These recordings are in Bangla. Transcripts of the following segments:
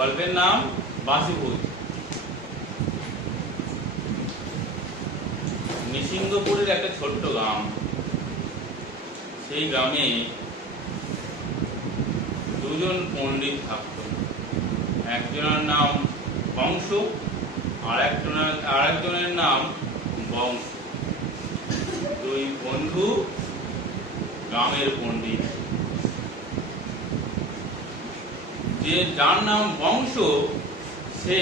গল্পের নাম বাঁশিভূত। নিসিংহপুরের একটা ছোট্ট গ্রাম। সেই গ্রামে দুজন পণ্ডিত থাকত। একজনের নাম কংস, আরেকজনের নাম বংশ। দুই বন্ধু, গ্রামের পণ্ডিত। যার নাম বংশ, সে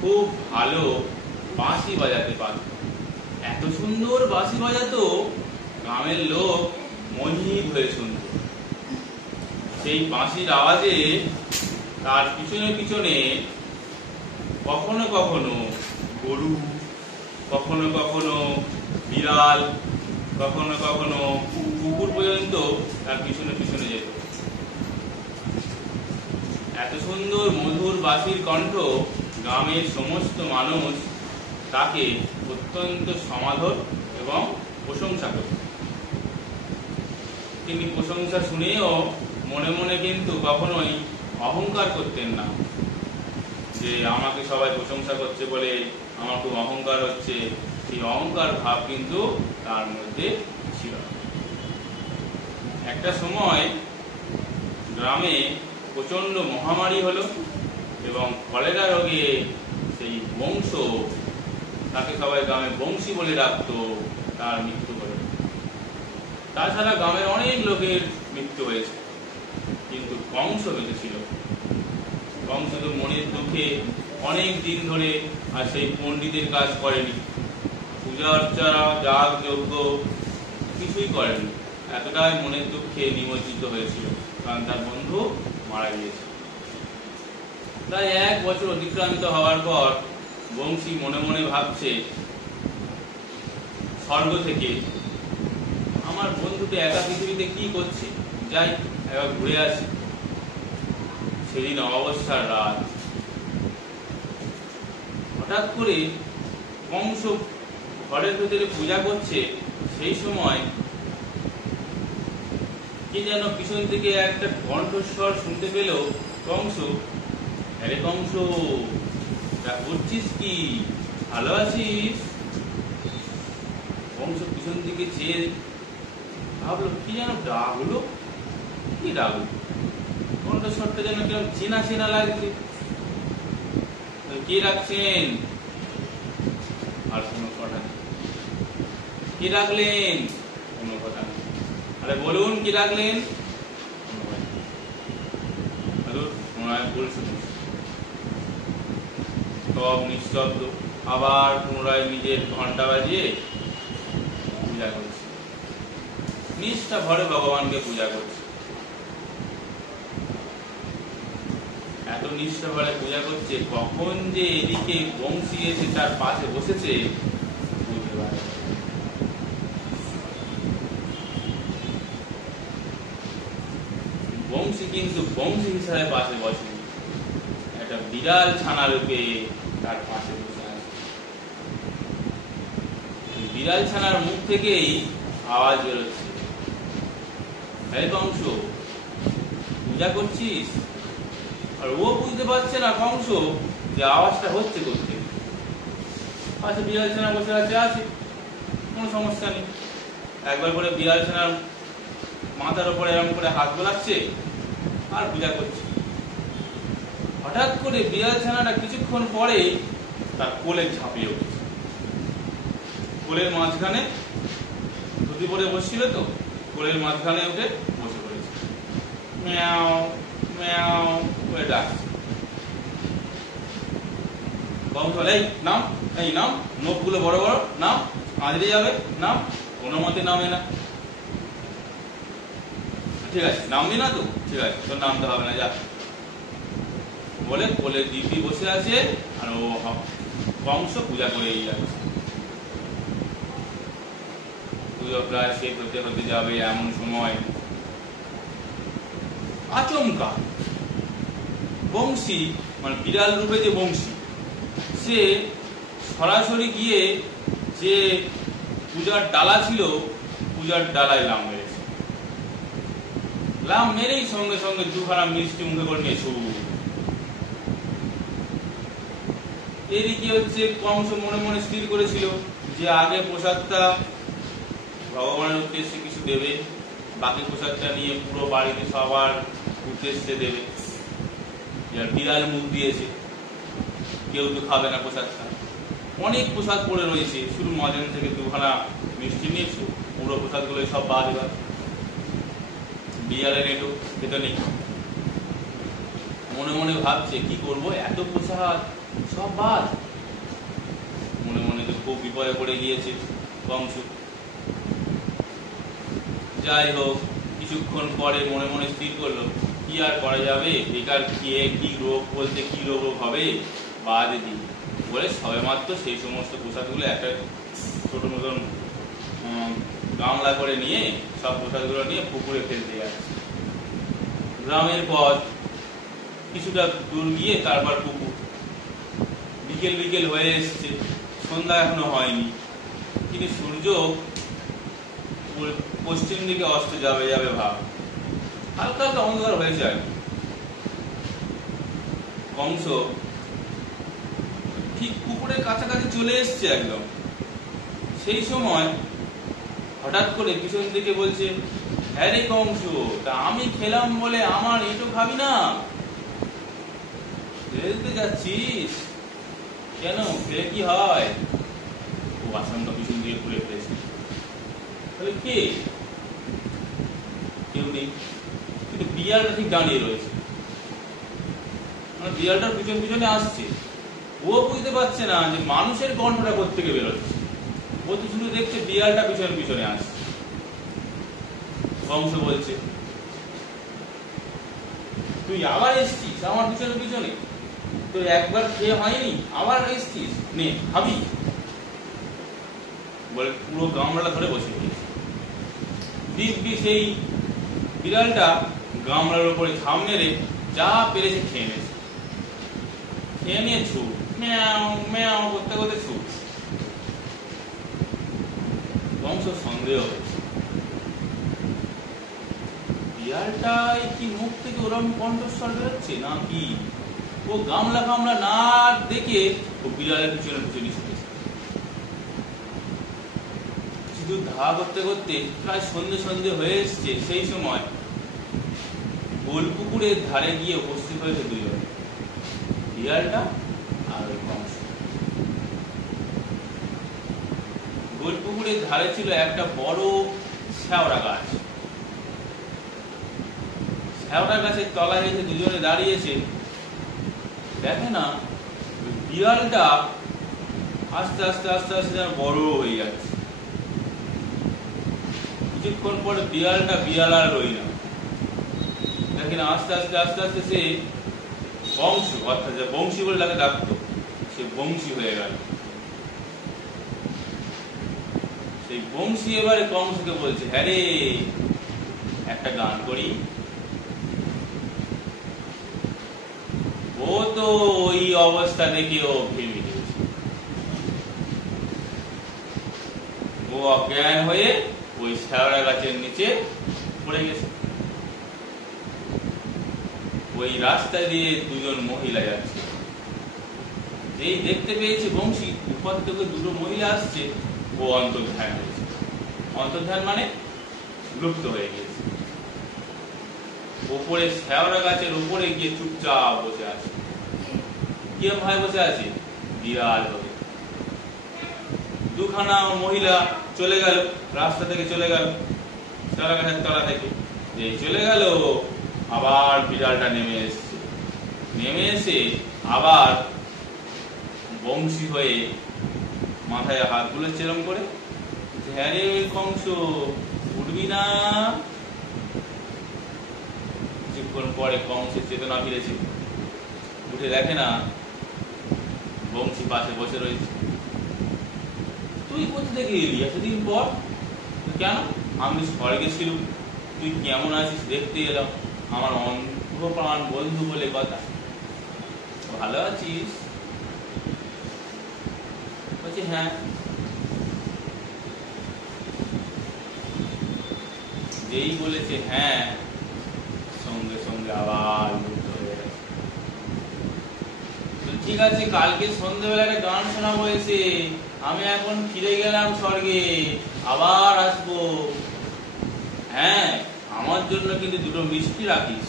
খুব ভালো বাঁশি বাজাতে পারত। এত সুন্দর বাঁশি বাজাতো, গ্রামের লোক মোহিত হয়ে শুনত। সেই বাঁশির আওয়াজে তার পিছনে পিছনে কখনো কখনো গরু, কখনো কখনো বিড়াল, কখনো কখনো কুকুর পর্যন্ত তার পিছনে পিছনে যেত। এত সুন্দর মধুর বাঁশির কণ্ঠ গ্রামের সমস্ত মানুষ তাকে অত্যন্ত সমাদর এবং প্রশংসা করত। তিনি প্রশংসা শুনেও মনে মনে কিন্তু কখনোই অহংকার করতেন না, যে আমাকে সবাই প্রশংসা করছে বলে আমার খুব অহংকার হচ্ছে। সেই অহংকার ভাব কিন্তু তার মধ্যে ছিল না। একটা সময় গ্রামে প্রচন্ড মহামারী হলো এবং কলেরা রোগে সেই বংশ, তাকে সবাই গ্রামে বংশী বলে ডাকত, তার মৃত্যু হল। তাছাড়া গ্রামের অনেক লোকের মৃত্যু হয়েছে, কিন্তু কংস বেঁচেছিল। কংস তো মনের দুঃখে অনেক দিন ধরে আর সেই পণ্ডিতের কাজ করেনি, পূজা অর্চনা, যাগ যজ্ঞ কিছুই করেনি। এতটাই মনের দুঃখে নিমজ্জিত হয়েছিল, কারণ তার বন্ধু মারা গিয়েছে। প্রায় 1 বছর অতিক্রান্ত হওয়ার পর বংশী মনে মনে ভাবছে, স্বর্গ থেকে আমার বন্ধুটি একা পৃথিবীতে কি করছে, যাই একবার ঘুরে আসি। সেদিন অমাবস্যার রাত। হঠাৎ করে কংস ঘরের ভেতরে পূজা করছে, সেই সময় কি যেন পিছন থেকে একটা কণ্ঠস্বর শুনতে পেল। কংস, আরে কংস, তা করছিস কি, ভালো আছিস? কংস পিছন দিকে চেয়ে ভাবলো, কি যেন ডাক হলো, কি ডাক হলো? কণ্ঠস্বরটা যেন কেমন চেনা চেনা লাগছে। কে ডাকছেন? আর কোনো কথা নেই। কে ডাকলেন? কোনো কথা নেই। আরে বলুন, কি ডাকলেন? সব নিঃশব্দ। আবার পুনরায় নিজের ঘন্টা বাজিয়ে পূজা করছে, নিষ্ঠা ভরে ভগবানকে পূজা করছে। এত নিষ্ঠা ভরে পূজা করছে, কখন যে এদিকে বংশী এসে তার পাশে বসেছে বুঝতে পারে। বংশী কিন্তু বংশী হিসাবে পাশে বসে, একটা বিড়াল ছানা রূপে তার পাশে বসে আছে। বিড়াল ছানার মুখ থেকেই আওয়াজ বেরোচ্ছে, আরে কংস, পূজা করছিস? আর ও বুঝতে পারছে না কংস যে আওয়াজটা হচ্ছে করতে। পাশে বিড়াল ছানা বসে আছে, কোনো সমস্যা নেই। একবার করে বিড়াল ছানার মাথার উপরে এরকম করে হাত বোলাচ্ছে আর পূজা করছে। হঠাৎ করে বিড়াল ছানাটা কিছুক্ষণ পরে তার কোলে ঝাঁপিয়ে উঠেছে। কোলের মাঝখানে ধুতি পরে বসছিল, তো কোলের মাঝখানে উঠে বসে পড়েছে। ম্যাও ম্যাও করে ডাকছে। কংস, এই নাম, এই নাম, নখগুলো বড় বড়, নাম, আঁচড়ে যাবে, নাম। কোনো মতে নামে না। ঠিক আছে, নামবি না তো? ঠিক আছে, তোর নামতে হবে না, যা বলে কোলে দিব্যি বসে আছে। আর ও কংস পূজা করেই যাচ্ছে। পুজো প্রায় শেষ হতে হতে যাবে, এমন সময় আচমকা বংশী, মানে বিড়াল রূপে যে বংশী, সে সরাসরি গিয়ে যে পূজার ডালা ছিল, পূজার ডালায় লাম মেরেছে। লাম মেরেই সঙ্গে সঙ্গে দুখানা মিষ্টি মুখে করে নিয়ে এদিকে হচ্ছে কংস মনে মনে স্থির করেছিল যে আগে প্রসাদটা ভগবানের উদ্দেশ্যে কিছু দেবে, বাকি প্রসাদটা নিয়ে পুরো বাড়িতে সবার উদ্দেশ্যে দেবে। বিড়াল মুখ দিয়েছে, কেউ তো খাবে না প্রসাদটা, অনেক প্রসাদ পড়ে রয়েছে, শুধু মজান থেকে দুখানা মিষ্টি নিয়েছো, পুরো প্রসাদগুলো সব বাদ। এবার বিড়ালের একটু খেতে নেই, মনে মনে ভাবছে কি করব, এত প্রসাদ সব বাদ। মনে মনে তো খুব বিপদে পড়ে গিয়েছে কংস। যাই হোক, কিছুক্ষণ পরে মনে মনে স্থির করলো কি আর করা যাবে, বেকার খেয়ে কি রোগ বলতে কি রোগ হবে, বাদ দিই বলে সবে মাত্র সেই সমস্ত প্রসাদগুলো একটা ছোট মতন গামলা করে নিয়ে সব প্রসাদগুলো নিয়ে পুকুরে ফেলতে যাচ্ছে। গ্রামের পথ কিছুটা দূর গিয়ে তারপর পুকুর। বিকেল বিকেল হয়ে এসছে, সন্ধ্যা এখনো হয়নি, কিন্তু সূর্য পশ্চিম দিকে অস্ত যাবে যাবে ভাব, হালকা হালকা অন্ধকার হয়ে যায়। কংস ঠিক পুকুরের কাছাকাছি চলে এসছে একদম। সেই সময় হঠাৎ করে পিছন দিকে বলছে, হ্যাঁ রে কংস, তা আমি খেলাম বলে আমার এঁটো খাবি না? ফেলতে যাচ্ছিস কেন? ফেলে কি হয়? ও আসামটা পিছন দিয়ে খুলে ফেলেছে। তাহলে কে? কেউ নেই, কিন্তু বিড়ালটা ঠিক দাঁড়িয়ে রয়েছে। মানে বিড়ালটার পিছন পিছনে আসছে। ও বুঝতে পারছে না যে মানুষের গন্ধটা কোত্থেকে বেরোচ্ছে, ও তো শুধু দেখছে বিড়ালটা পিছনে পিছনে আসছে। কংস বলছে, তুই আবার এসছিস আমার পিছনে পিছনে? তোর একবার খেয়ে হয়নি, আবার এসছিস, নে খাবি? বলে পুরো গামলাটা ধরে বসে গিয়েছে। দিব্যি সেই বিড়ালটা গামলার উপরে ঝাম মেরে যা পেরেছে খেয়ে নিয়েছে। খেয়ে নিয়ে ছুট, ম্যাও ম্যাও করতে করতে ছুট। কংস সন্দেহ হয়েছে, বিড়ালটাই কি মুখ থেকে ওরম কণ্ঠস্বর বেরোচ্ছে নাকি? ও গামলা গামলা না দেখে ও বিড়ালের পিছনে পিছনে ছুটেছে। শুধু ধা করতে করতে প্রায় সন্ধে সন্ধে হয়ে এসছে। সেই সময় গোলপুকুরের ধারে গিয়ে উপস্থিত হয়েছে দুজন, বিড়ালটা আর ওই কংস। গোলপুকুরের ধারে ছিল একটা বড় শ্যাওড়া গাছ। শ্যাওড়া গাছের তলায় এসে দুজনে দাঁড়িয়েছে। দেখে না বিড়ালটা আস্তে আস্তে আস্তে আস্তে যেন বড় হয়ে যাচ্ছে। কিছুক্ষণ পরে বিড়ালটা বিড়াল আর রই না, দেখেন আস্তে আস্তে আস্তে আস্তে সে বংশ, অর্থাৎ যে বংশী বলে তাকে ডাকতো, সে বংশী হয়ে গেল। সেই বংশী এবারে কংসকে বলছে, হ্যাঁ রে একটা গান করি। ও তো ওই অবস্থা দেখে ও ভেঙে গেছে, ও অজ্ঞান হয়ে ওই শ্যাওড়া গাছের নিচে পড়ে গেছে। ওই রাস্তা দিয়ে দুজন মহিলা যাচ্ছে, যেই দেখতে পেয়েছে বংশী উপর থেকে দুটো মহিলা আসছে, ও অন্তর্ধান হয়েছে। অন্তর্ধান মানে লুপ্ত হয়ে গিয়েছে। উপরে শ্যাওড়া গাছের উপরে গিয়ে চুপচাপ বসে আছে। কিরম ভাবে বসে আছে? বিড়াল হবে। দুখানা মহিলা চলে গেল, রাস্তা থেকে চলে গেল, শ্যাওড়া গাছের তলা থেকে যেই চলে গেল, আবার বিড়ালটা নেমে এসছে। নেমে এসে আবার বংশী হয়ে মাথায় হাত গুলো চেরম করে, হ্যাঁ রে কংস উঠবি না? কিছুক্ষণ পরে কংসের চেতনা ফিরেছে, উঠে দেখে না বংশী পাশে বসে রয়েছে। তুই কোথা থেকে এলি এতদিন পর? কেন? আমি স্বর্গে ছিলাম, তুই কেমন আছিস দেখতে এলাম, আমার অন্ধপ্রাণ বন্ধু বলে কথা। ভালো আছিস? বলছি হ্যাঁ। যেই বলেছে হ্যাঁ, সঙ্গে সঙ্গে আবার ঠিক আছে, কালকে সন্ধ্যেবেলা একটা গান শোনাবো এসে। আমি এখন ফিরে গেলাম স্বর্গে, আবার আসবো। হ্যাঁ, আমার জন্য কিন্তু দুটো মিষ্টি রাখিস।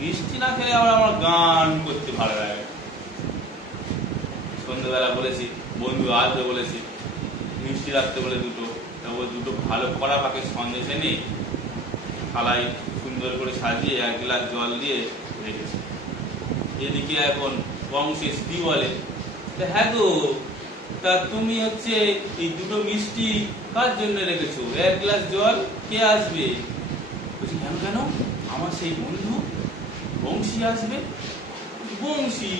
মিষ্টি না খেলে আবার আমার গান করতে ভালো লাগে। সন্ধ্যেবেলা বলেছি, বন্ধু আসবে বলেছি, মিষ্টি রাখতে বলে দুটো। তারপর দুটো ভালো কড়া পাকে সন্দেশ এনে থালায় সুন্দর করে সাজিয়ে 1 গ্লাস জল দিয়ে রেখেছি। এদিকে এখন বংশের স্ত্রী বলে, হ্যাঁ গো, তা তুমি হচ্ছে এই দুটো মিষ্টি কার জন্য রেখেছো? 1 গ্লাস জল কে আসবে? বলছি, কেন কেন, আমার সেই বন্ধু বংশী আসবে। বংশী?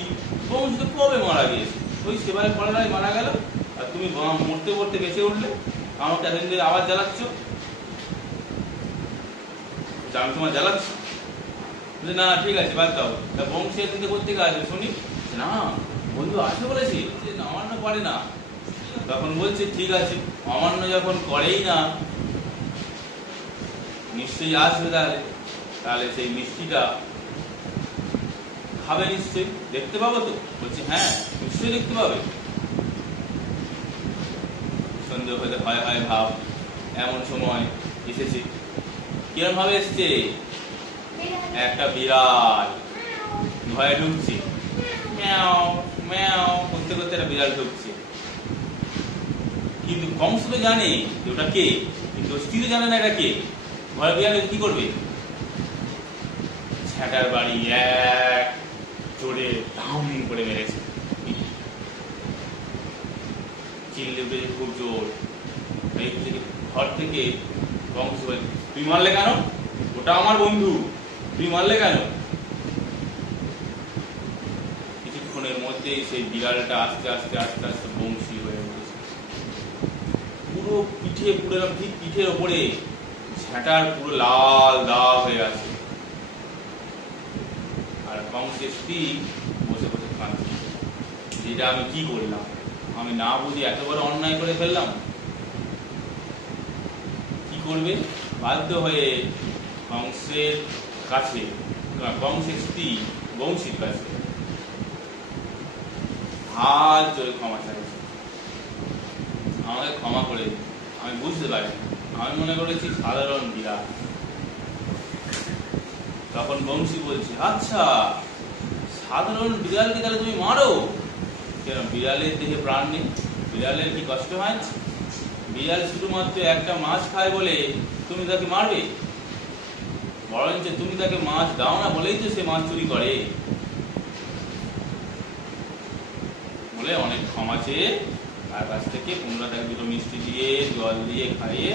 বংশী তো কবে মারা গিয়েছে, ওই সেবারে পড়াটাই মারা গেল, আর তুমি মরতে মরতে বেঁচে উঠলে, আমাকে এতদিন ধরে আবার জ্বালাচ্ছ। আমি তোমার জ্বালাচ্ছি? না ঠিক আছে, বাদ দাও। তা বংশী এদিন করতে আসবে শুনি। না, বন্ধু আসবে বলেছি, অমান্য করে না। তখন বলছে, ঠিক আছে, অমান্য যখন করেই না, নিশ্চয়ই আসবে। তাহলে তাহলে সেই মিষ্টিটা খাবে নিশ্চয়ই, দেখতে পাবো তো? বলছে, হ্যাঁ নিশ্চয়ই দেখতে পাবে। সন্দেহ হলে হয় হয় ভাব, এমন সময় এসেছে। কিরম ভাবে এসছে? একটা বিড়াল ঘরে ঢুকছে, ম্যাও ম্যাও করতে করতে একটা বিড়াল ঢুকছে। কিন্তু কংস তো জানে যে ওটা কে, কিন্তু স্ত্রী জানে না এটা কে। ঘরে বিড়াল কি করবে? ছ্যাটার বাড়ি এক জোরে ধাম করে মেরেছে, চিল্লে উঠেছে খুব জোর। ঘর থেকে কংস বলে, তুই মারলে কেন? ওটা আমার বন্ধু, তুই মারলে কেন? কিছুক্ষণের মধ্যেই সেই বিড়ালটা আস্তে আস্তে আস্তে আস্তে বংশী হয়ে উঠেছে। পুরো পিঠে, পুরো ঠিক পিঠের ওপরে ঝাঁটার পুরো লাল দাগ হয়ে আছে। আর কংসের স্ত্রী বসে বসে কাঁদছে, যেটা আমি কি করলাম, আমি না বুঝি এত বড় অন্যায় করে ফেললাম। কি করবে? বাধ্য হয়ে কংসের কাছে, কংসের স্ত্রী বংশীর কাছে হাত জোরে ক্ষমা চাইছে, আমাকে ক্ষমা করে। আমি বুঝতে পারি, আমি মনে করেছি সাধারণ বিড়াল। তখন বংশী বলছে, আচ্ছা সাধারণ বিড়ালকে তাহলে তুমি মারো কেন? বিড়ালের দেহে প্রাণ নেই, বিড়ালের কি কষ্ট হয়? বিড়াল শুধুমাত্র একটা মাছ খায় বলে তুমি তাকে মারবে? বরঞ্চ তুমি তাকে মাছ দাও না বলেই তো সে মাছ চুরি করে। বলে অনেক ক্ষমা চেয়ে তার কাছ থেকে পুনরায় তাকে দুটো মিষ্টি দিয়ে জল দিয়ে খাইয়ে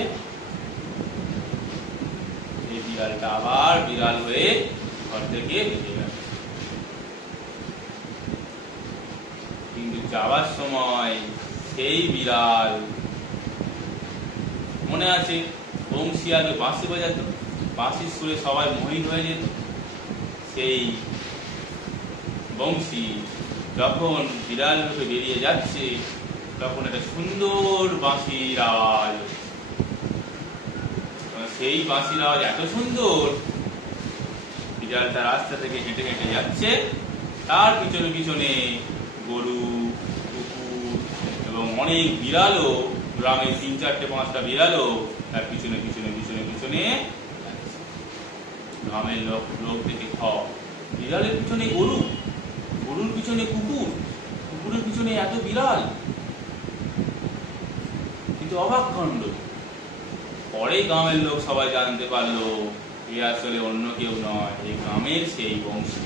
এই বিড়ালটা আবার বিড়াল হয়ে ঘর থেকে বেরিয়ে গেল। কিন্তু যাওয়ার সময় সেই বিড়াল, মনে আছে বংশী আগে বাঁশি বাজাত, বাঁশির সুরে সবাই মোহিত হয়ে যেত। সেই বংশী যখন বিড়াল রূপে বেরিয়ে যাচ্ছে, তখন একটা সুন্দর বাঁশির আওয়াজ। সেই বাঁশির আওয়াজ এত সুন্দর, বিড়ালটা রাস্তা থেকে হেঁটে হেঁটে যাচ্ছে, তার পিছনে পিছনে গরু, কুকুর এবং অনেক বিড়ালও, গ্রামের 3-4-5টা বিড়ালও তার পিছনে পিছনে পিছনে পিছনে গ্রামের লোক দেখে বিড়ালের পিছনে গরু, গরুর পিছনে কুকুর, কুকুরের পিছনে এত বিড়াল, কিন্তু অবাক কাণ্ড। পরে গ্রামের লোক সবাই জানতে পারলো এ আসলে অন্য কেউ নয়, এই গ্রামের সেই বংশী।